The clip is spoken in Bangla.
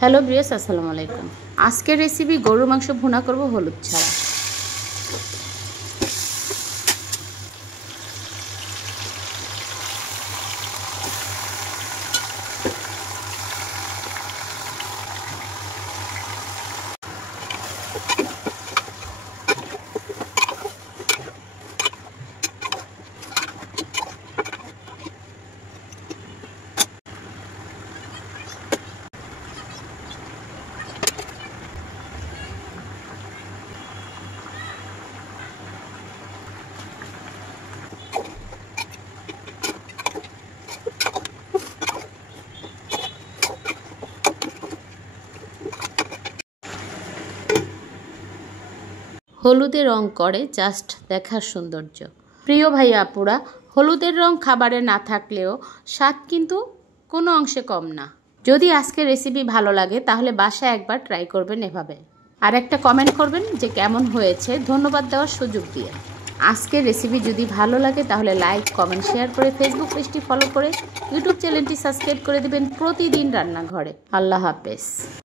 হ্যালো ভিউয়ার্স, আসসালামু আলাইকুম। আজকের রেসিপি গরুর মাংস ভুনা করব হলুদ ছাড়া। হলুদের রং করে জাস্ট দেখার সৌন্দর্য। প্রিয় ভাই আপুরা, হলুদের রং খাবারে না থাকলেও স্বাদ কিন্তু কোনো অংশে কম না। যদি আজকের রেসিপি ভালো লাগে তাহলে বাসায় একবার ট্রাই করবেন এভাবে, আর একটা কমেন্ট করবেন যে কেমন হয়েছে, ধন্যবাদ দেওয়ার সুযোগ দিয়ে। আজকের রেসিপি যদি ভালো লাগে তাহলে লাইক, কমেন্ট, শেয়ার করে ফেসবুক পেজটি ফলো করে ইউটিউব চ্যানেলটি সাবস্ক্রাইব করে দেবেন প্রতিদিন রান্নাঘরে। আল্লাহ হাফেজ।